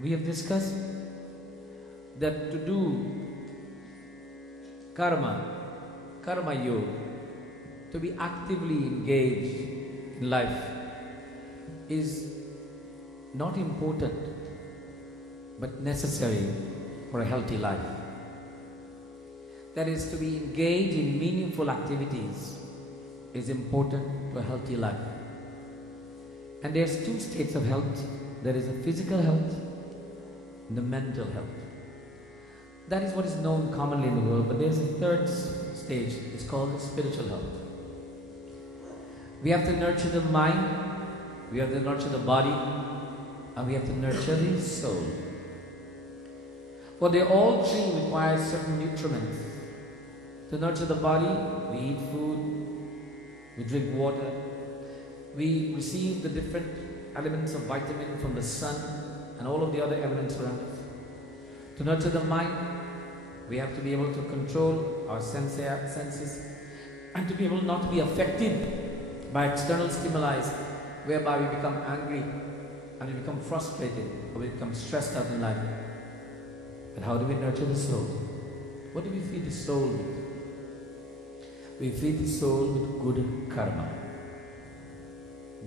We have discussed that to do karma yoga, to be actively engaged in life is not important but necessary for a healthy life. That is, to be engaged in meaningful activities is important to a healthy life. And there's two states of health. There is a physical health and the mental health. That is what is known commonly in the world, but there's a third stage. It's called the spiritual health. We have to nurture the mind, we have to nurture the body, and we have to nurture the soul. For they all three require certain nutriments. To nurture the body, we eat food, we drink water, we receive the different elements of vitamin from the sun and all of the other elements around us. To nurture the mind, we have to be able to control our senses and to be able not to be affected by external stimuli, whereby we become angry and we become frustrated or we become stressed out in life. But how do we nurture the soul? What do we feed the soul with? We feed the soul with good karma.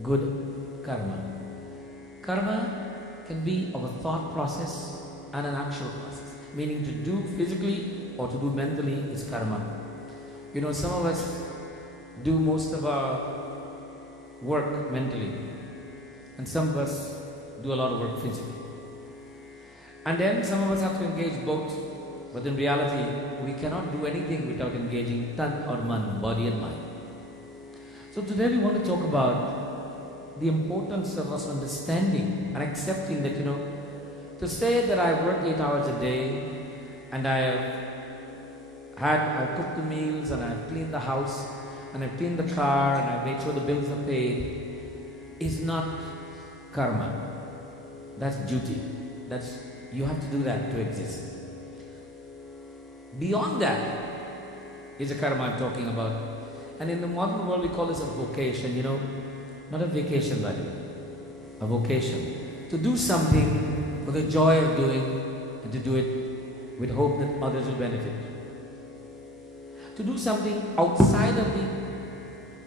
Good karma. Karma can be of a thought process and an actual process. Meaning to do physically or to do mentally is karma. You know, some of us do most of our work mentally, and some of us do a lot of work physically. And then some of us have to engage both, but in reality, we cannot do anything without engaging tan or man, body and mind. So today we want to talk about the importance of us understanding and accepting that, to say that I work 8 hours a day and I've cooked the meals and I've cleaned the house and I've cleaned the car and I've made sure the bills are paid is not karma. That's duty. You have to do that to exist. Beyond that is a karma I'm talking about. And in the modern world we call this a vocation, not a vacation, by the way. A vocation. To do something for the joy of doing and to do it with hope that others will benefit. To do something outside of the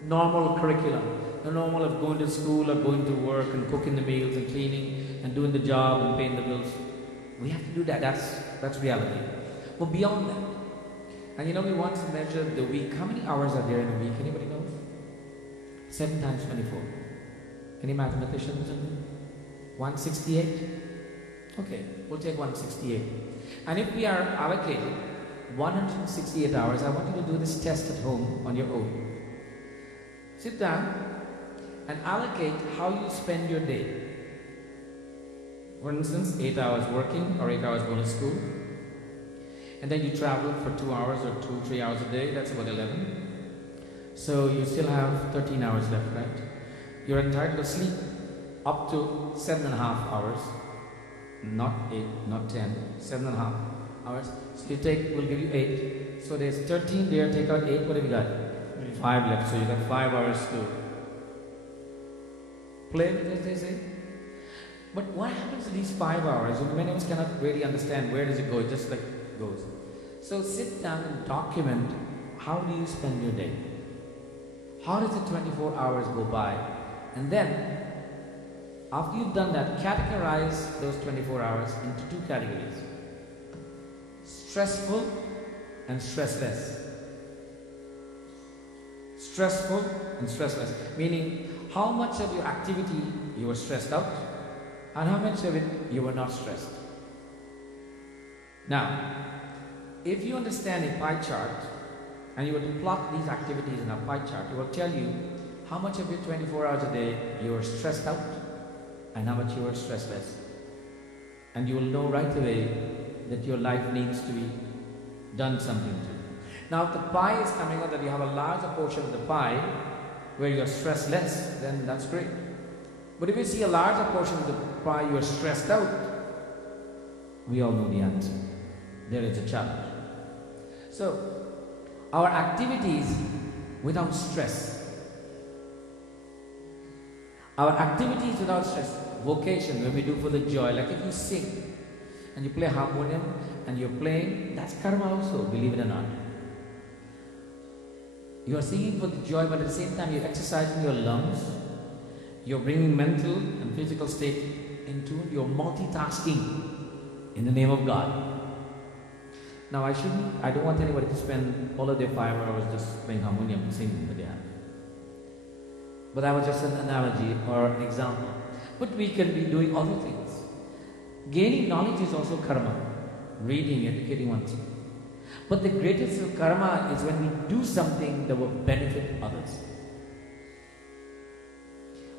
normal curriculum, the normal of going to school or going to work and cooking the meals and cleaning and doing the job and paying the bills. We have to do that. That's reality. But beyond that, And you know, we once measured the week. How many hours are there in a week? Anybody know? 7 times 24. Any mathematicians? 168? Okay, we'll take 168. And if we are allocated 168 hours, I want you to do this test at home on your own. Sit down and allocate how you spend your day. For instance, 8 hours working or 8 hours going to school. And then you travel for 2 hours or 2-3 hours a day, that's about 11. So you still have 13 hours left, right? You're entitled to sleep up to 7.5 hours. Not 8, not 10, 7.5 hours. So you take, we'll give you 8. So there's 13 there, take out 8, what have you got? 5 left, so you got 5 hours to play with, as they say. But what happens to these 5 hours? Many of us cannot really understand where does it go, it just like goes. So sit down and document how do you spend your day. How does the 24 hours go by? And then, after you've done that, categorize those 24 hours into 2 categories. Stressful and stressless. Stressful and stressless. Meaning, how much of your activity you were stressed out and how much of it you were not stressed. Now, if you understand a pie chart and you were to plot these activities in a pie chart, it will tell you how much of your 24 hours a day you were stressed out and how much you were stressless. And you will know right away that your life needs to be done something to. Now if the pie is coming out that you have a larger portion of the pie where you are stressless, then that's great. But if you see a larger portion of the pie you are stressed out, we all know the answer. There is a challenge. So, our activities without stress. Our activities without stress. Vocation, when we do for the joy, like if you sing and you play harmonium and you're playing, that's karma also, believe it or not. You are singing for the joy, but at the same time you're exercising your lungs, you're bringing mental and physical state into it, you're multitasking in the name of God. Now I don't want anybody to spend all of their 5 hours just playing harmonium and singing with their hand. But that was just an analogy or an example. But we can be doing other things. Gaining knowledge is also karma. Reading, educating oneself. But the greatest of karma is when we do something that will benefit others.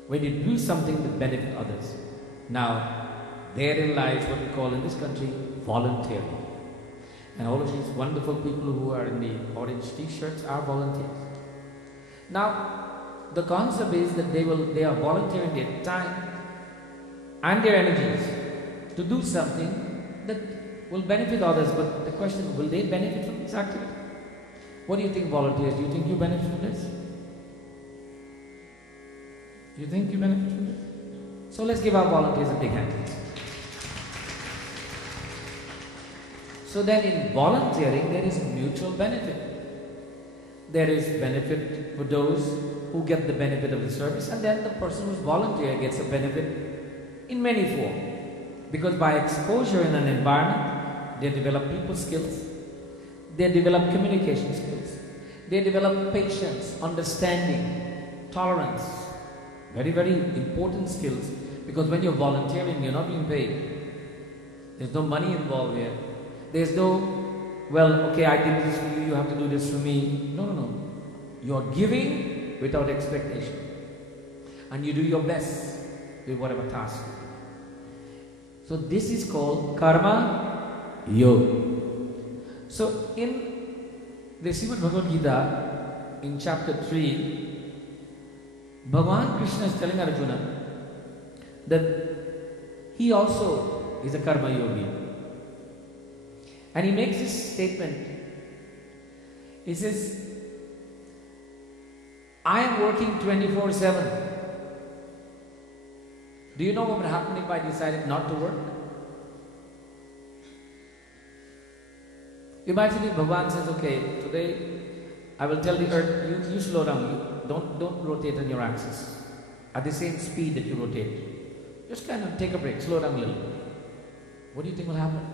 When you do something that benefit others. Now, therein lies what we call in this country volunteering. And all of these wonderful people who are in the orange t-shirts are volunteers. Now, the concept is that they are volunteering their time and their energies to do something that will benefit others. But the question is, will they benefit from this activity? What do you think, volunteers? Do you think you benefit from this? Do you think you benefit from this? So let's give our volunteers a big hand. So then in volunteering, there is mutual benefit. There is benefit for those who get the benefit of the service, and then the person who's volunteer gets a benefit in many forms. Because by exposure in an environment, they develop people skills, they develop communication skills, they develop patience, understanding, tolerance. Very, very important skills. Because when you're volunteering, you're not being paid. There's no money involved here. There's no, well, okay, I did this for you, you have to do this for me. No, no, no. You're giving without expectation. And you do your best with whatever task. So this is called karma yoga. So in the Srimad Bhagavad Gita, in chapter 3, Bhagavan Krishna is telling Arjuna that he also is a karma yogi. And he makes this statement. He says, I am working 24/7. Do you know what would happen if I decided not to work? Imagine if Bhagavan says, okay, today I will tell the earth, you slow down, don't rotate on your axis at the same speed that you rotate. Just kind of take a break, slow down a little. What do you think will happen?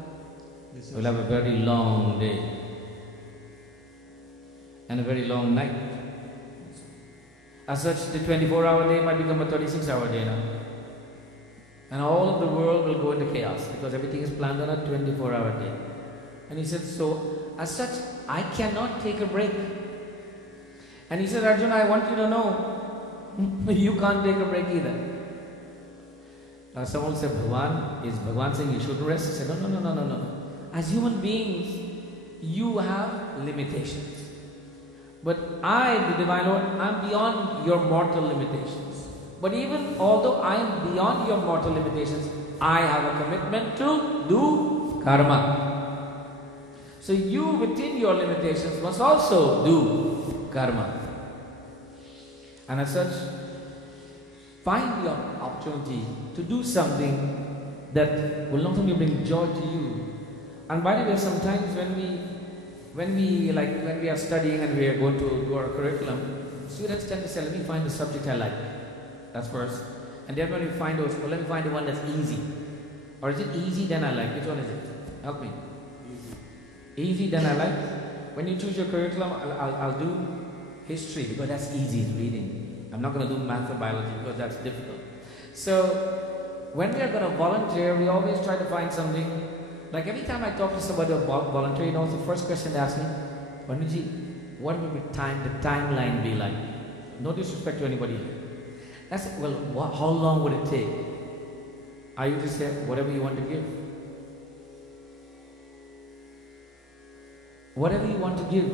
We'll have a very long day. and a very long night. As such, the 24-hour day might become a 36-hour day now. And all of the world will go into chaos because everything is planned on a 24-hour day. And he said, so, as such, I cannot take a break. And he said, Arjuna, I want you to know, you can't take a break either. Now someone said, is Bhagavan saying you shouldn't rest? He said, no. As human beings, you have limitations. But I, the Divine Lord, I am beyond your mortal limitations. But even although I am beyond your mortal limitations, I have a commitment to do karma. So you within your limitations must also do karma. And as such, find your opportunity to do something that will not only bring joy to you. And by the way, sometimes when we are studying and we are going to do our curriculum, students tend to say, let me find the subject I like. That's first. And then when we find those, well, let me find the one that's easy. Or is it easy then I like? Which one is it? Help me. Easy then I like. When you choose your curriculum, I'll do history because that's easy reading. I'm not going to do math or biology because that's difficult. So when we are going to volunteer, we always try to find something. Like every time I talk to somebody about volunteer, you know, the first question they ask me, Panditji, what will the timeline be like? No disrespect to anybody here. I said, well, how long would it take? I usually say, whatever you want to give. Whatever you want to give.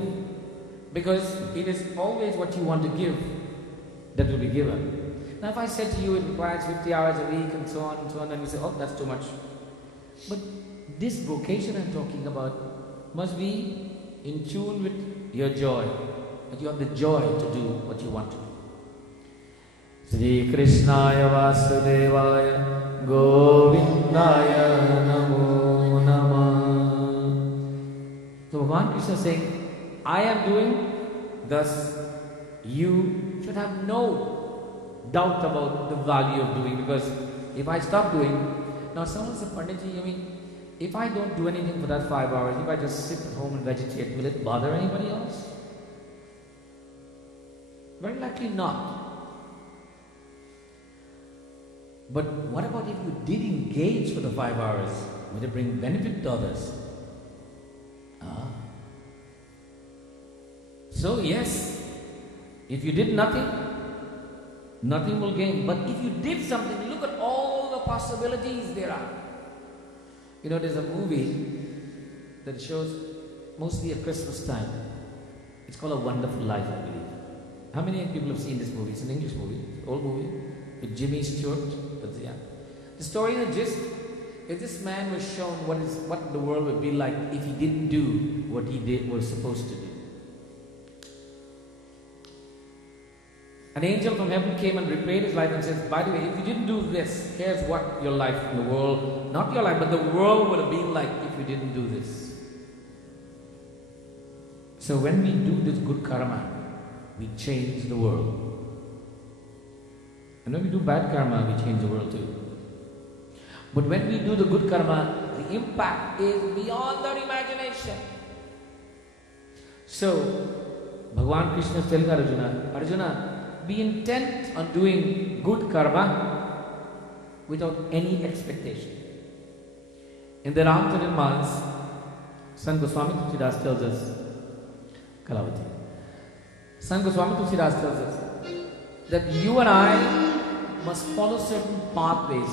Because it is always what you want to give that will be given. Now if I said to you it requires 50 hours a week and so on, and you say, oh, that's too much. But this vocation I'm talking about must be in tune with your joy. That you have the joy to do what you want to do. Sri Krishnaya Vasudevaya Govindaya Namo Namah. So Bhagavan Krishna is saying, I am doing, thus you should have no doubt about the value of doing, because if I stop doing, now someone said, Panditji, I mean, if I don't do anything for that 5 hours, if I just sit at home and vegetate, will it bother anybody else? Very likely not. But what about if you did engage for the 5 hours? Would it bring benefit to others? So yes, if you did nothing, nothing will gain. But if you did something, look at all the possibilities there are. You know, there's a movie that shows mostly at Christmas time. It's called A Wonderful Life, I believe. How many people have seen this movie? It's an English movie, it's an old movie with Jimmy Stewart. But yeah, the story in the gist is this man was shown what the world would be like if he didn't do what he was supposed to do. An angel from heaven came and replayed his life and says, by the way, if you didn't do this, here's what your life in the world, not your life, but the world would have been like if you didn't do this. So when we do this good karma, we change the world. And when we do bad karma, we change the world too. But when we do the good karma, the impact is beyond our imagination. So, Bhagavan Krishna is telling Arjuna, be intent on doing good karma without any expectation. In the Ramcharan Manas, Sant Goswami Tulsidas tells us, Kalavati, Sant Goswami Tulsidas tells us that you and I must follow certain pathways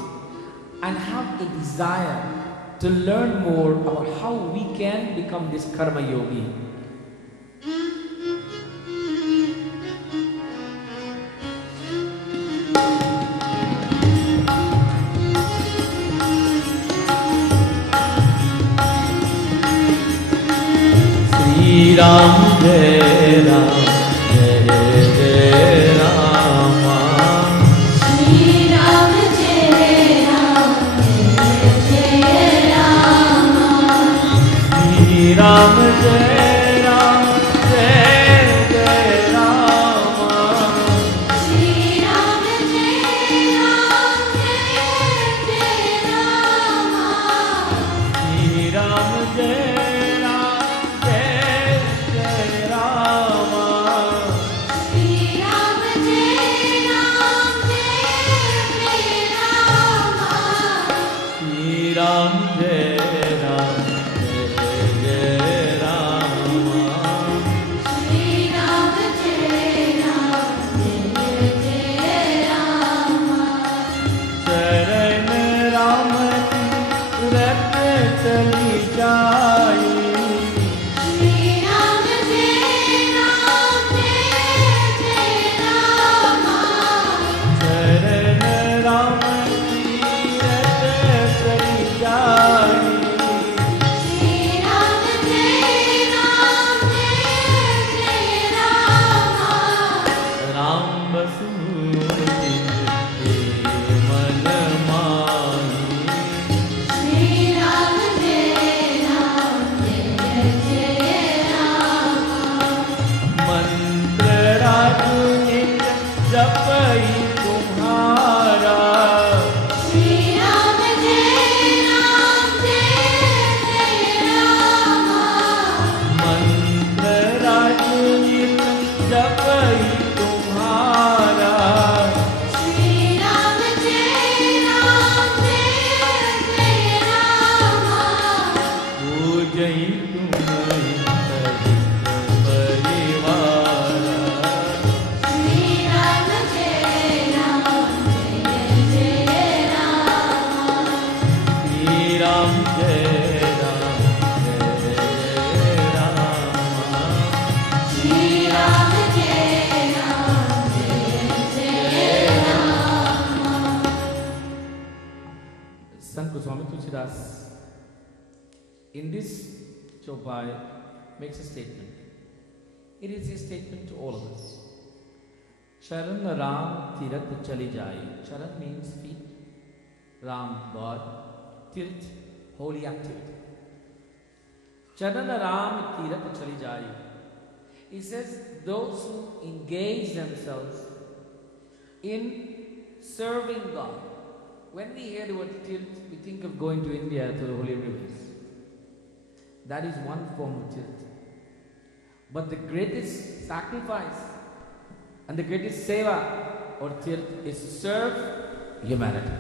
and have a desire to learn more about how we can become this karma yogi. Ram Jai Ram Jai Jai Rama Shri Ram Jai Ram Jai Jai Rama Shri Ram Jai Ram Jai Jai Rama Shri Ram Jai Ram Jai Jai Rama Shri Ram Jai Rama in this Chopai makes a statement. It is a statement to all of us. Charan Ram Tirat Chali Jai. Charan means feet. Ram, God. Tirat, holy activity. Charan Ram Tirat Chali Jai. He says, those who engage themselves in serving God. When we hear the word tilt, we think of going to India to the holy rivers. That is one form of tilt. But the greatest sacrifice and the greatest seva or tilt is to serve humanity.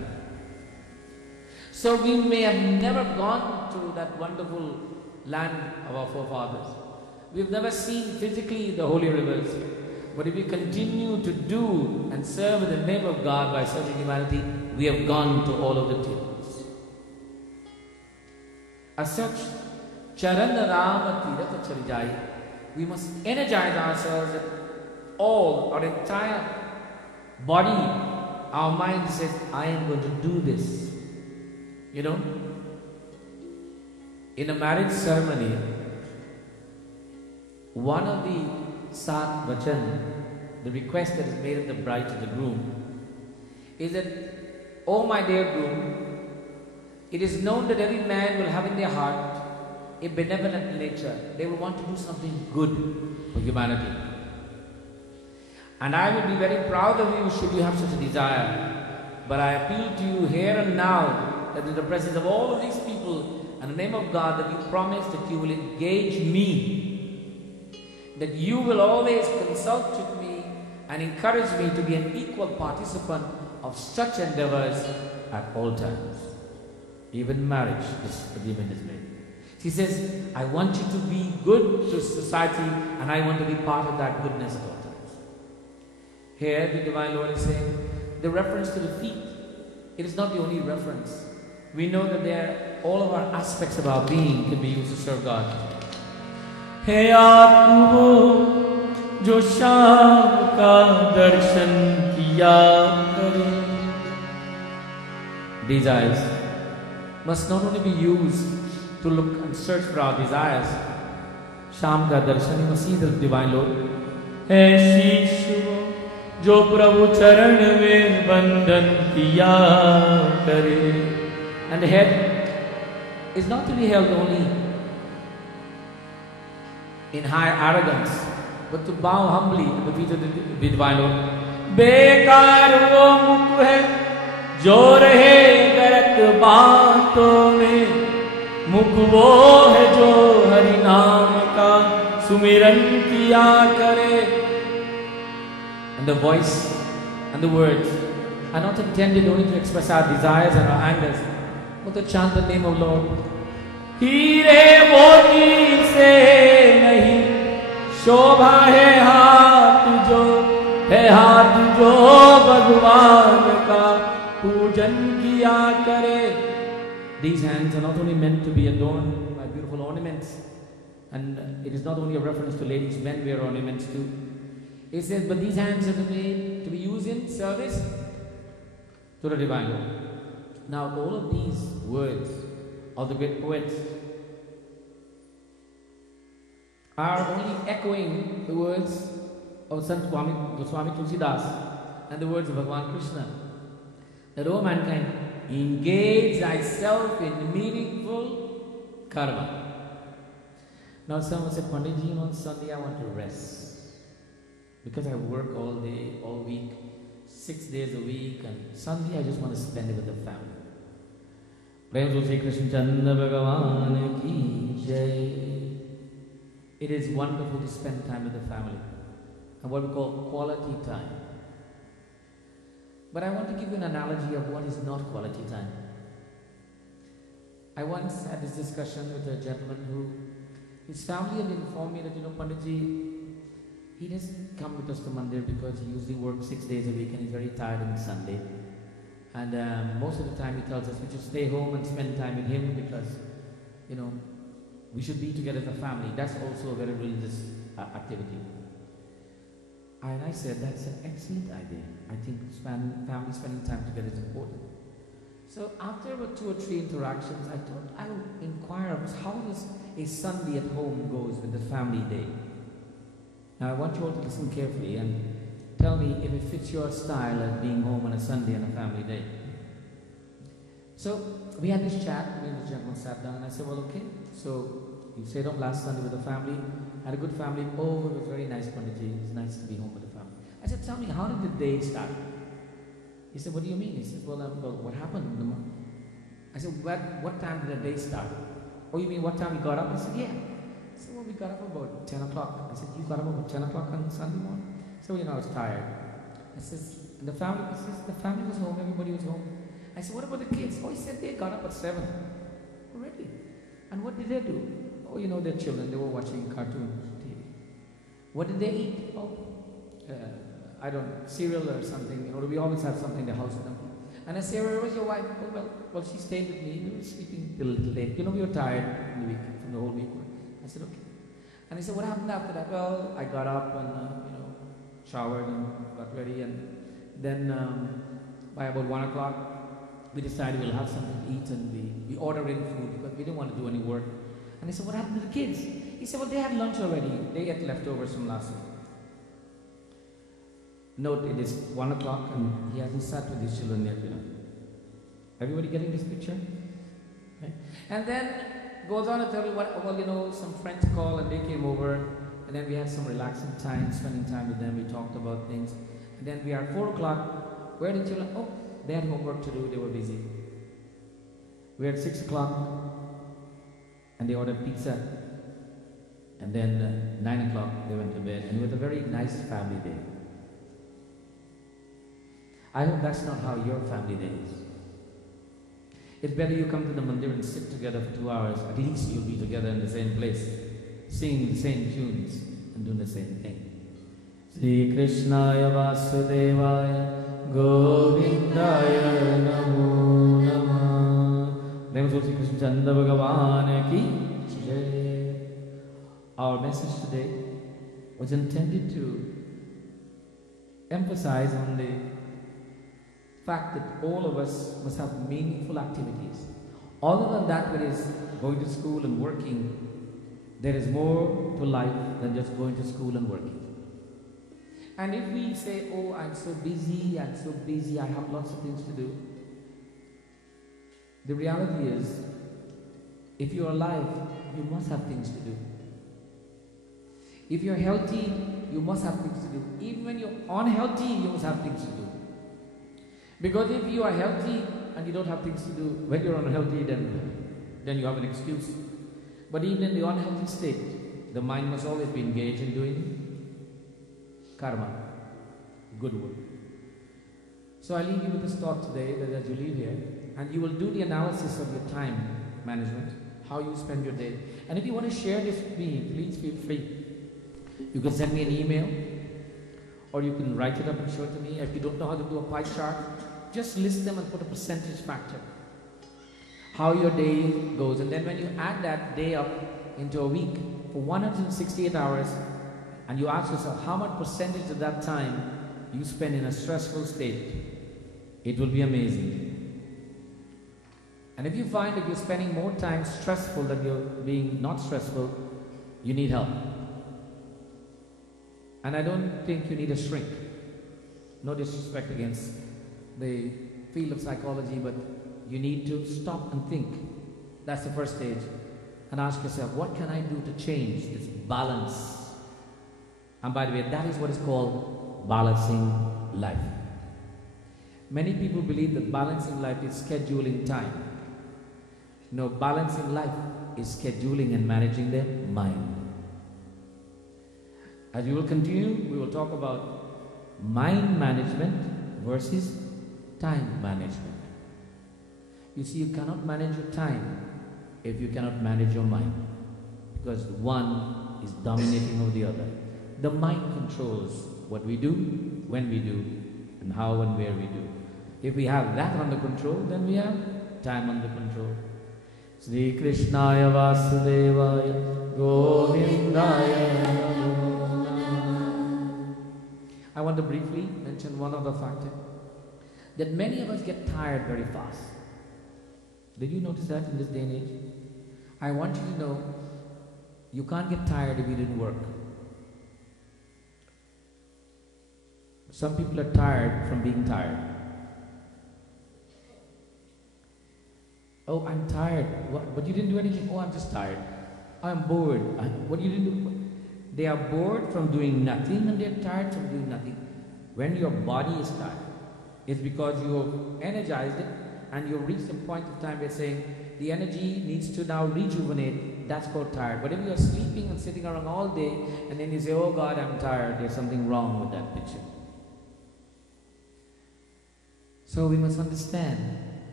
So we may have never gone to that wonderful land of our forefathers. We've never seen physically the holy rivers. But if we continue to do and serve in the name of God by serving humanity, we have gone to all of the tilts. As such, Charana Rama Tirtha Charijai, we must energize ourselves that all, our entire body, our mind says, I am going to do this. You know, in a marriage ceremony, one of the Sat Vachan, the request that is made of the bride to the groom, is that, oh my dear groom, it is known that every man will have in their heart a benevolent nature. They will want to do something good for humanity. And I will be very proud of you should you have such a desire. But I appeal to you here and now that in the presence of all of these people and in the name of God that you promise that you will engage me, that you will always consult with me and encourage me to be an equal participant of such endeavors at all times. Even marriage, this agreement is made. She says, I want you to be good to society and I want to be part of that goodness at all times. Here the Divine Lord is saying, the reference to the feet, it is not the only reference. We know that all of our aspects of our being can be used to serve God. हे आपको जो शाम का दर्शन किया करे. These eyes must not only be used to look and search for our desires. Sham ka darshan, you must see the Divine Lord. हे शीश जो प्रभु चरण में बंधन किया करे. And the head is not to be held only in high arrogance, but to bow humbly at the feet of the Divine Lord. बेकार वो मुख है जो रहे गरत बातों में, मुख वो है जो हरि नाम का सुमिरन किया करे. And the voice and the words are not intended only to express our desires and our angers, but to chant the name of Lord. हीरे मोती से नहीं शोभा है हाथ जो भगवान का पूजन किया करे. These hands are not only meant to be adorned by beautiful ornaments, and it is not only a reference to ladies, men wear ornaments too. It says, but these hands are to be used in service to the Divine Lord. Now all of these words of the great poets are only echoing the words of Sant Goswami Tulsidas and the words of Bhagavan Krishna. That, O mankind, engage thyself in meaningful karma. Now someone said, Panditji, on Sunday I want to rest. Because I work all day, all week, 6 days a week, and Sunday I just want to spend it with the family. Prem to Sri Krishna Chandra Bhagavan ki jai. It is wonderful to spend time with the family, and what we call quality time. But I want to give you an analogy of what is not quality time. I once had this discussion with a gentleman who, his family had informed me that, Panditji, he doesn't come with us to Mandir because he usually works 6 days a week and he's very tired on Sunday. And most of the time he tells us we should stay home and spend time with him because, we should be together as a family. That's also a very religious activity. And I said, that's an excellent idea. I think family spending time together is important. So after about 2 or 3 interactions, I thought I would inquire how does a Sunday at home goes with the family day. Now I want you all to listen carefully and tell me if it fits your style of being home on a Sunday and a family day. So we had this chat, me and the gentleman sat down and I said, well, okay, so you stayed home last Sunday with the family, had a good family. Oh, it was very nice, Panditji. It was nice to be home with the family. I said, tell me, how did the day start? He said, what do you mean? He said, well, what happened in the morning? I said, what time did the day start? Oh, you mean what time we got up? He said, yeah. I said, well, we got up about 10 o'clock. I said, you got up about 10 o'clock on Sunday morning? So, well, I was tired. I says, and the family was home, everybody was home. I said, what about the kids? Oh, he said they got up at 7. Already. And what did they do? Oh, they're children, they were watching cartoon TV. What did they eat? Oh, I don't know, cereal or something. We always have something in the house with them. And I say, where was your wife? Oh, well, she stayed with me. We were sleeping till a little late. We were tired in the week, from the whole week. I said, okay. And he said, what happened after that? Well, I got up and, showered and got ready. And then by about 1 o'clock, we decided we'll have something to eat. And we ordered in food because we didn't want to do any work. And I said, what happened to the kids? He said, well, they had lunch already. They ate leftovers from last week. Note, it is 1 o'clock and he hasn't sat with his children yet, Everybody getting this picture? Okay. And then goes on to tell you some friends called and they came over and then we had some relaxing time, spending time with them. We talked about things. And then we are 4 o'clock. Where are the children? Oh, they had homework to do. They were busy. We are at 6 o'clock and they ordered pizza. And then 9 o'clock they went to bed. And it was a very nice family day. I hope that's not how your family day is. It's better you come to the Mandir and sit together for 2 hours. At least you'll be together in the same place, singing the same tunes and doing the same thing. Sri Krishnaya Vasudevaya Govindaya Namo Namah. Name of Sri Krishna Chandra Bhagavan Ki Jai. Our message today was intended to emphasize on the fact that all of us must have meaningful activities. Other than that, when it's going to school and working, there is more to life than just going to school and working. And if we say, oh, I'm so busy, I have lots of things to do, the reality is, if you're alive, you must have things to do. If you're healthy, you must have things to do. Even when you're unhealthy, you must have things to do. Because if you are healthy and you don't have things to do, when you're unhealthy, then you have an excuse. But even in the unhealthy state, the mind must always be engaged in doing karma, good work. So I leave you with this thought today that as you leave here, and you will do the analysis of your time management, how you spend your day. And if you want to share this with me, please feel free. You can send me an email, or you can write it up and show it to me. If you don't know how to do a pie chart, just list them and put a percentage factor. How your day goes. And then when you add that day up into a week for 168 hours, and you ask yourself how much percentage of that time you spend in a stressful state, it will be amazing. And if you find that you're spending more time stressful than you're being not stressful, you need help. And I don't think you need a shrink. No disrespect against the field of psychology, but you need to stop and think. That's the first stage. And ask yourself, what can I do to change this balance? And by the way, that is what is called balancing life. Many people believe that balancing life is scheduling time. No, balancing life is scheduling and managing their mind. As we will continue, we will talk about mind management versus time management. You see, you cannot manage your time if you cannot manage your mind, because one is dominating over the other. The mind controls what we do, when we do, and how and where we do. If we have that under control, then we have time under control. Sri Krishnaya Vasudevaya Govindaya Namo Namah. I want to briefly mention one other factor, that many of us get tired very fast. Did you notice that in this day and age? I want you to know, you can't get tired if you didn't work. Some people are tired from being tired. Oh, I'm tired. What? But you didn't do anything. Oh, I'm just tired. I'm bored. What you didn't do? They are bored from doing nothing and they're tired from doing nothing. When your body is tired, it's because you've energized it and you've reached a point of time where saying the energy needs to now rejuvenate. That's called tired. But if you're sleeping and sitting around all day and then you say, oh God, I'm tired, there's something wrong with that picture. So we must understand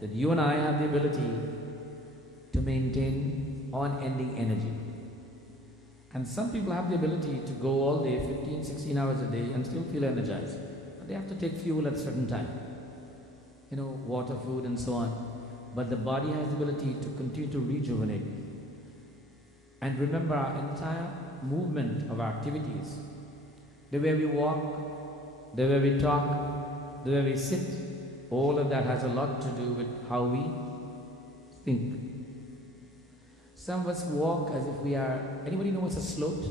that you and I have the ability to maintain unending energy. And some people have the ability to go all day, 15, 16 hours a day and still feel energized. But they have to take fuel at a certain time. You know, water, food and so on. But the body has the ability to continue to rejuvenate. And remember our entire movement of our activities. The way we walk, the way we talk, the way we sit, all of that has a lot to do with how we think. Some of us walk as if we are, anybody know what's a slope?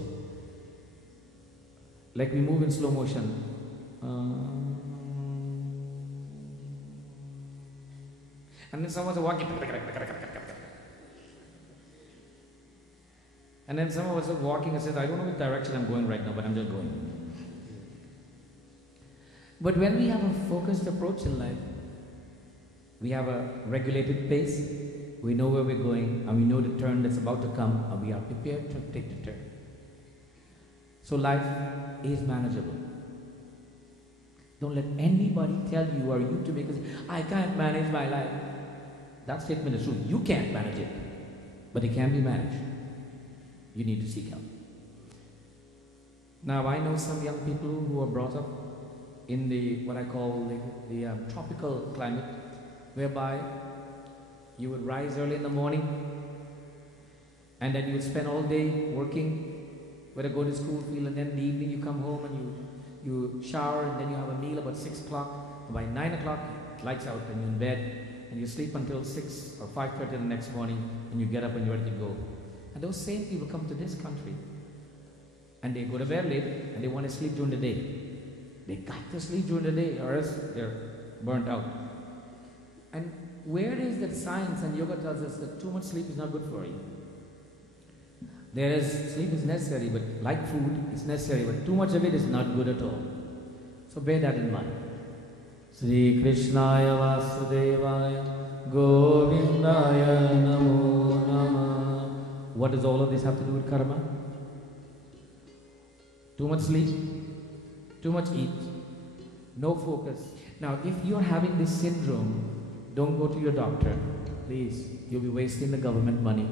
Like we move in slow motion. And then someone's walking. And then some of us are walking and says, I don't know which direction I'm going right now, but I'm just going. But when we have a focused approach in life, we have a regulated pace, we know where we're going, and we know the turn that's about to come, and we are prepared to take the turn. So life is manageable. Don't let anybody tell you or you to make us, I can't manage my life. That statement is true. You can't manage it, but it can be managed. You need to seek help. Now I know some young people who are brought up in the what I call the tropical climate, whereby you would rise early in the morning and then you would spend all day working, whether go to school, field, and then in the evening you come home and you shower and then you have a meal about 6 o'clock. And by 9 o'clock, lights out and you're in bed and you sleep until 6 or 5:30 the next morning and you get up and you're ready to go. And those same people come to this country and they go to bed late and they want to sleep during the day. They got to sleep during the day or else they're burnt out. And where is that science and yoga tells us that too much sleep is not good for you? Sleep is necessary, but like food, it's necessary, but too much of it is not good at all. So bear that in mind. Sri Krishnaya Vasudevaya Govindaya Namo Namah. What does all of this have to do with karma? Too much sleep, too much eat, no focus. Now, if you're having this syndrome, don't go to your doctor. Please, you'll be wasting the government money.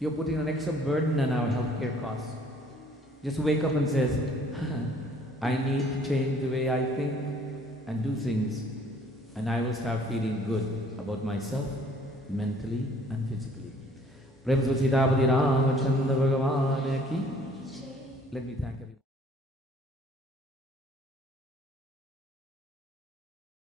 You're putting an extra burden on our healthcare costs. Just wake up and says, I need to change the way I think and do things, and I will start feeling good about myself, mentally and physically. Prem Suchitapati Ramachandra Bhagavan ki. Let me thank everyone.